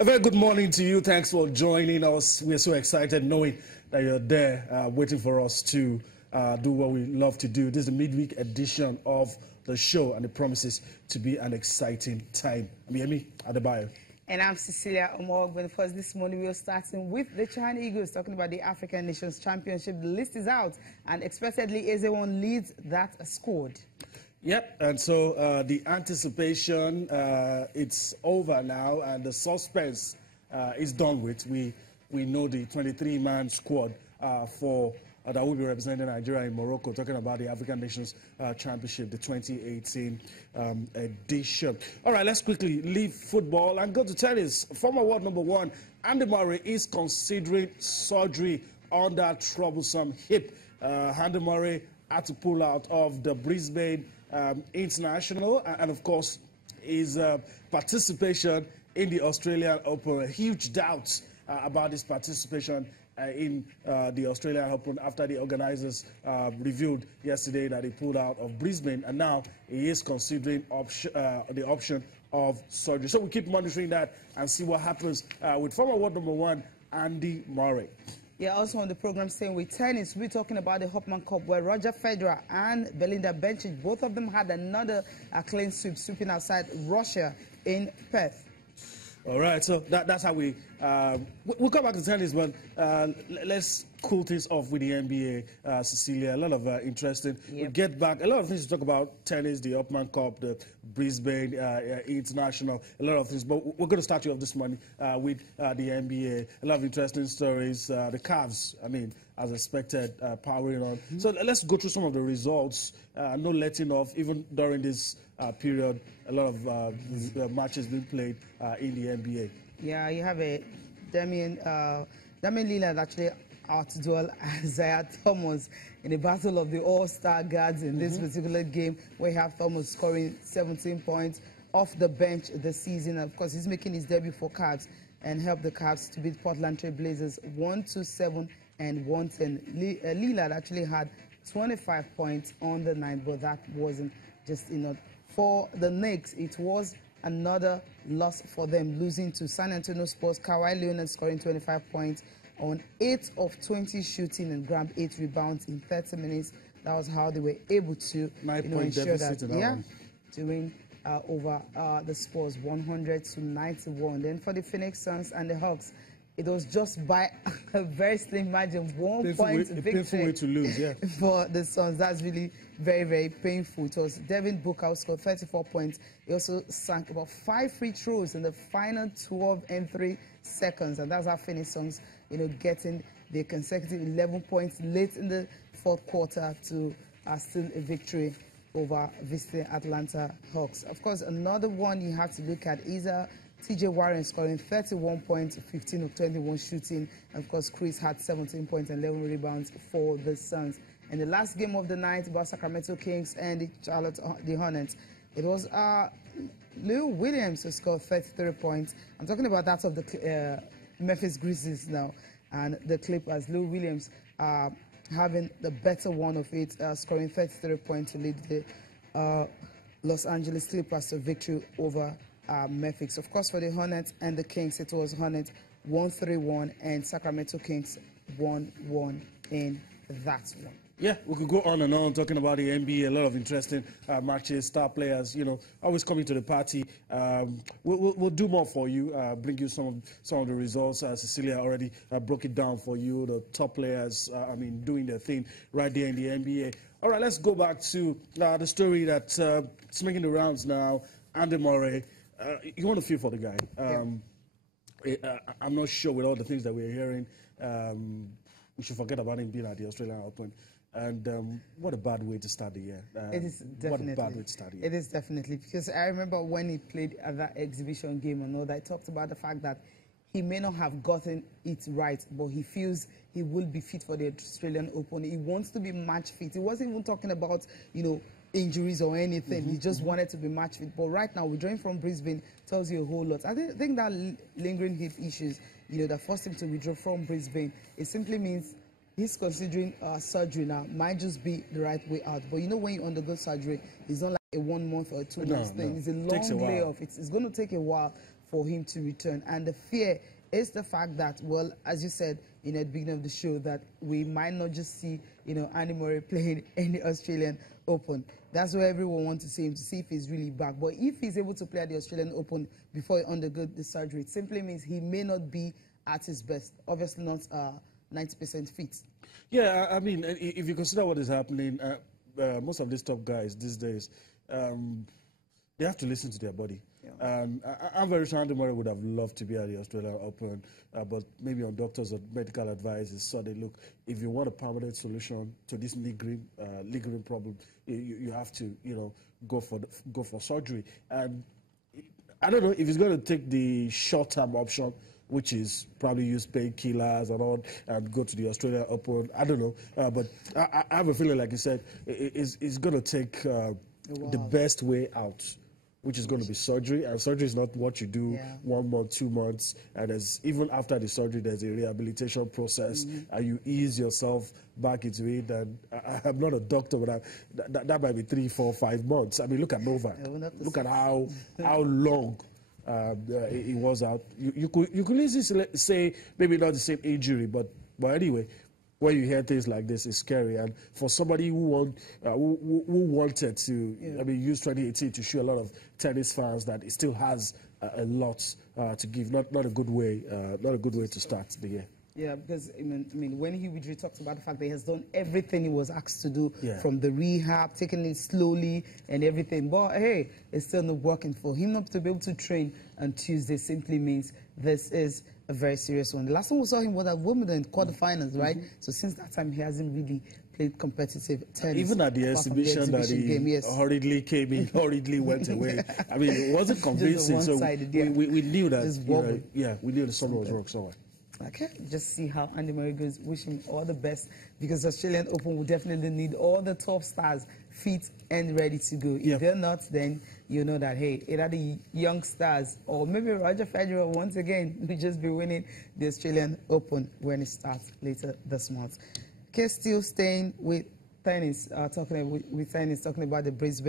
A very good morning to you. Thanks for joining us. We're so excited knowing that you're there waiting for us to do what we love to do. This is the midweek edition of the show, and it promises to be an exciting time. I'm Yemi Adebayo. And I'm Cecilia Omogben. First, this morning we are starting with the China Eagles, talking about the African Nations Championship. The list is out, and expectedly, Eze1 leads that squad. Yep, and so the anticipation, it's over now, and the suspense is done with. We know the 23-man squad that will be representing Nigeria in Morocco, talking about the African Nations Championship, the 2018 edition. All right, let's quickly leave football and go to tennis. Former world #1, Andy Murray, is considering surgery on that troublesome hip. Andy Murray had to pull out of the Brisbane International, and of course his participation in the Australian Open. Huge doubts about his participation in the Australian Open after the organizers revealed yesterday that he pulled out of Brisbane, and now he is considering the option of surgery. So we keep monitoring that and see what happens with former world #1 Andy Murray. Yeah, also on the program, staying with tennis, we're talking about the Hopman Cup, where Roger Federer and Bencic, both of them had another clean sweep, sweeping outside Russia in Perth. All right, so that's how we'll come back to tennis, but let's cool things off with the NBA, Cecilia. A lot of interesting. Yep. We'll get back. A lot of things to talk about: tennis, the Hopman Cup, the Brisbane International, a lot of things. But we're going to start you off this morning with the NBA. A lot of interesting stories. The Cavs, I mean, as expected, powering on. So let's go through some of the results. No letting off, even during this period. A lot of matches being played in the NBA. Yeah, you have a Damian Lillard actually outdueled Isaiah Thomas in the battle of the all-star guards in this particular game, where you have Thomas scoring 17 points off the bench this season. Of course, he's making his debut for Cavs and helped the Cavs to beat Portland Trail Blazers 127 and 110. Lillard actually had 25 points on the night, but that wasn't just enough. For the Knicks, it was another loss for them, losing to San Antonio Spurs. Kawhi Leonard scoring 25 points on 8 of 20 shooting and grabbed 8 rebounds in 30 minutes. That was how they were able to ensure that, to win over the Spurs 100-91. Then for the Phoenix Suns and the Hawks, it was just by a very slim margin, 1 point victory. Painful way to lose, yeah. For the Suns. That's really very, very painful. It was Devin Booker who scored 34 points. He also sank about 5 free throws in the final 12 and 3 seconds. And that's how Phoenix Suns, getting the consecutive 11 points late in the fourth quarter to steal a victory over visiting Atlanta Hawks. Of course, another one you have to look at is TJ Warren scoring 31 points, 15 of 21 shooting. And of course, Chris had 17 points and 11 rebounds for the Suns. And the last game of the night about Sacramento Kings and the Hornets, it was Lou Williams who scored 33 points. I'm talking about that of the Memphis Grizzlies now and the Clippers. Lou Williams having the better one of it, scoring 33 points to lead the Los Angeles Clippers to victory over Memphis. Of course, for the Hornets and the Kings, it was Hornets 1-3-1 and Sacramento Kings 1-1 in that one. Yeah, we could go on and on talking about the NBA. A lot of interesting matches, star players, always coming to the party. We'll do more for you, bring you some of the results. Cecilia already broke it down for you. The top players, doing their thing right there in the NBA. All right, let's go back to the story that's making the rounds now. Andy Murray. You want to feel for the guy. I'm not sure with all the things that we're hearing. We should forget about him being at the Australian Open. And what a bad way to start the year. It is definitely. What a bad way to start the year. It is definitely. Because I remember when he played at that exhibition game and all that, I talked about the fact that he may not have gotten it right, but he feels he will be fit for the Australian Open. He wants to be match fit. He wasn't even talking about, injuries or anything. He just wanted to be match fit. But right now, withdrawing from Brisbane tells you a whole lot. I think that lingering hip issues, that forced him to withdraw from Brisbane, it simply means he's considering surgery now. Might just be the right way out. But when you undergo surgery, it's not like a 1 month or 2 months thing. It's a long layoff. It's going to take a while for him to return. And the fear is the fact that, well, as you said at the beginning of the show, that we might not just see, Andy Murray playing in the Australian Open. That's where everyone wants to see him, to see if he's really back. But if he's able to play at the Australian Open before he undergoes the surgery, it simply means he may not be at his best. Obviously not 90% fit. Yeah, I mean, if you consider what is happening, most of these top guys these days, they have to listen to their body. Yeah. I'm very sure Andy Murray would have loved to be at the Australian Open, but maybe on doctors or medical advice is so they look, if you want a permanent solution to this lingering problem, you have to, go for surgery. And I don't know if he's going to take the short-term option, which is probably use painkillers and all, and go to the Australian Open. I don't know, but I have a feeling, like you said, it's going to take the best way out, which is going to be surgery. And surgery is not what you do 1 month, 2 months. And even after the surgery, there's a rehabilitation process, and you ease yourself back into it. And I'm not a doctor, but that might be 3, 4, 5 months. I mean, look at Novak. Look at how long it was out. You could easily say maybe not the same injury, but anyway, when you hear things like this, it's scary. And for somebody who wanted to, use 2018 to show a lot of tennis fans that it still has a lot to give. Not a good way to start the year. Yeah, because I mean, when he really talked about the fact that he has done everything he was asked to do, from the rehab, taking it slowly and everything. But hey, it's still not working for him. Not to be able to train on Tuesday simply means this is a very serious one. The last time we saw him was at Wimbledon quarterfinals, right? So since that time, he hasn't really played competitive tennis. Even at the exhibition that he hurriedly came in, hurriedly went away. I mean, it wasn't convincing. So we knew that. We knew the summer was wrong somewhere. Okay, just see how Andy Murray goes. Wish him all the best, because the Australian Open will definitely need all the top stars fit and ready to go. If they're not, then you know that, hey, either the young stars or maybe Roger Federer once again will just be winning the Australian Open when it starts later this month. Okay, still staying with tennis, talking about the Brisbane